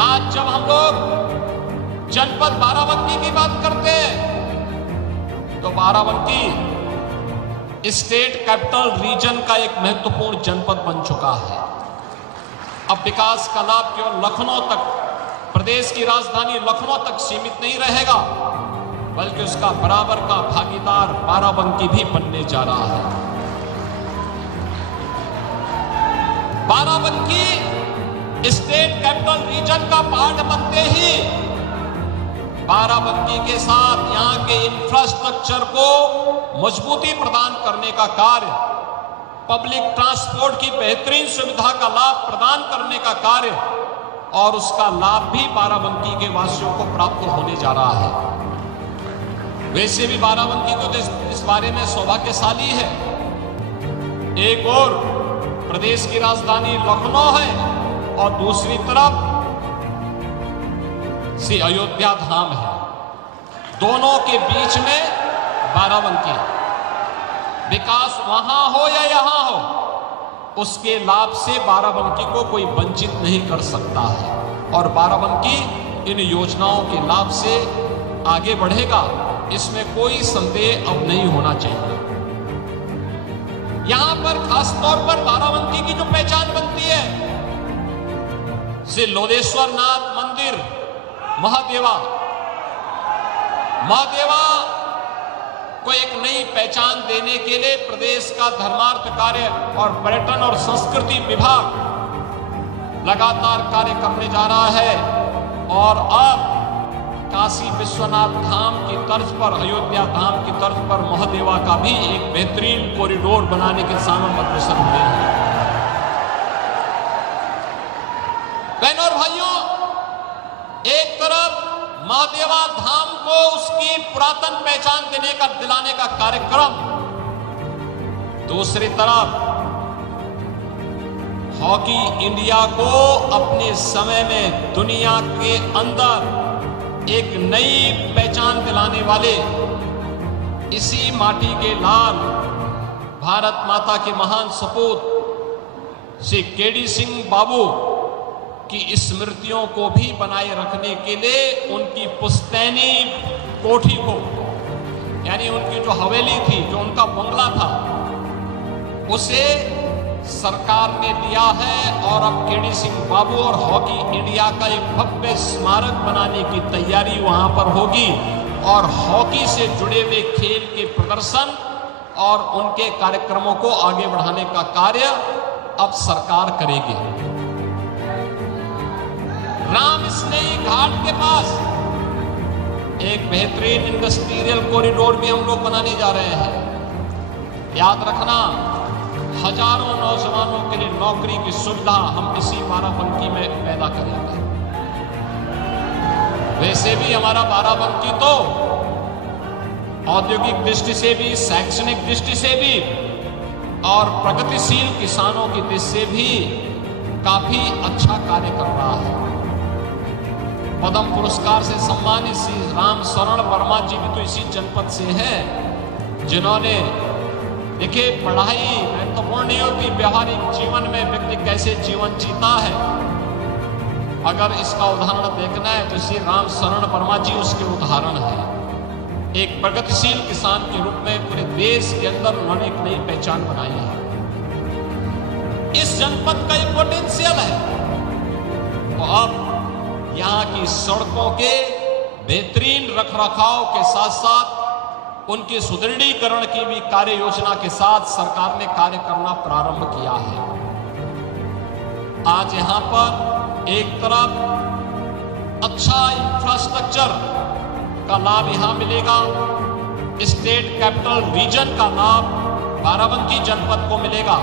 आज जब हम लोग जनपद बाराबंकी की बात करते हैं तो बाराबंकी स्टेट कैपिटल रीजन का एक महत्वपूर्ण जनपद बन चुका है। अब विकास का लाभ केवल लखनऊ तक, प्रदेश की राजधानी लखनऊ तक सीमित नहीं रहेगा, बल्कि उसका बराबर का भागीदार बाराबंकी भी बनने जा रहा है। बाराबंकी स्टेट कैपिटल रीजन का पार्ट बनते ही बाराबंकी के साथ यहां के इंफ्रास्ट्रक्चर को मजबूती प्रदान करने का कार्य, पब्लिक ट्रांसपोर्ट की बेहतरीन सुविधा का लाभ प्रदान करने का कार्य और उसका लाभ भी बाराबंकी के वासियों को प्राप्त होने जा रहा है। वैसे भी बाराबंकी को इस बारे में सौभाग्यशाली है। एक और प्रदेश की राजधानी लखनऊ है और दूसरी तरफ से अयोध्या धाम है। दोनों के बीच में बाराबंकी। विकास वहां हो या यहां हो, उसके लाभ से बाराबंकी को कोई वंचित नहीं कर सकता है और बाराबंकी इन योजनाओं के लाभ से आगे बढ़ेगा, इसमें कोई संदेह अब नहीं होना चाहिए। यहां पर खासतौर पर बाराबंकी की जो पहचान बनती है, श्री लोदेश्वर नाथ मंदिर महादेवा को एक नई पहचान देने के लिए प्रदेश का धर्मार्थ कार्य और पर्यटन और संस्कृति विभाग लगातार कार्य करने जा रहा है और अब काशी विश्वनाथ धाम की तर्ज पर, अयोध्या धाम की तर्ज पर महादेवा का भी एक बेहतरीन कॉरिडोर बनाने के सामने अग्रसर हुए हैं। बहनों और भाइयों, एक तरफ महादेवा धाम को उसकी पुरातन पहचान दिलाने का कार्यक्रम, दूसरी तरफ हॉकी इंडिया को अपने समय में दुनिया के अंदर एक नई पहचान दिलाने वाले इसी माटी के लाल भारत माता के महान सपूत श्री केडी सिंह बाबू की स्मृतियों को भी बनाए रखने के लिए उनकी पुश्तैनी कोठी को, यानी उनकी जो हवेली थी, जो उनका बंगला था, उसे सरकार ने दिया है और अब केडी सिंह बाबू और हॉकी इंडिया का एक भव्य स्मारक बनाने की तैयारी वहां पर होगी और हॉकी से जुड़े हुए खेल के प्रदर्शन और उनके कार्यक्रमों को आगे बढ़ाने का कार्य अब सरकार करेगी। राम स्नेही घाट के पास एक बेहतरीन इंडस्ट्रियल कॉरिडोर भी हम लोग बनाने जा रहे हैं। याद रखना, हजारों नौजवानों के लिए नौकरी की सुविधा हम इसी बाराबंकी में पैदा करेंगे। वैसे भी हमारा बाराबंकी तो औद्योगिक दृष्टि से भी, शैक्षणिक दृष्टि से भी और प्रगतिशील किसानों की दृष्टि से भी काफी अच्छा कार्य कर रहा है। पद्म पुरस्कार से सम्मानित श्री राम शरण वर्मा जी भी तो इसी जनपद से हैं, जिन्होंने, देखिए, पढ़ाई महत्वपूर्ण नहीं होती, व्यवहारिक जीवन में व्यक्ति कैसे जीवन जीता है, अगर इसका उदाहरण देखना है तो श्री राम शरण वर्मा जी उसके उदाहरण है। एक प्रगतिशील किसान के रूप में पूरे देश के अंदर उन्होंने एक नई पहचान बनाई है। इस जनपद का एक पोटेंशियल है। तो अब यहां की सड़कों के बेहतरीन रखरखाव के साथ साथ उनके सुदृढ़ीकरण की भी कार्य योजना के साथ सरकार ने कार्य करना प्रारंभ किया है। आज यहां पर एक तरफ अच्छा इंफ्रास्ट्रक्चर का लाभ यहां मिलेगा, स्टेट कैपिटल रीजन का लाभ बाराबंकी जनपद को मिलेगा।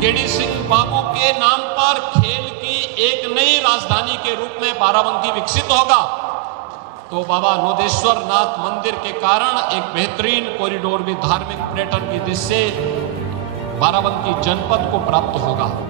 केडी सिंह बाबू के नाम पर खेल की एक नई राजधानी के रूप में बाराबंकी विकसित होगा, तो बाबा लोदेश्वर नाथ मंदिर के कारण एक बेहतरीन कॉरिडोर भी धार्मिक पर्यटन की दृष्टि से बाराबंकी जनपद को प्राप्त होगा।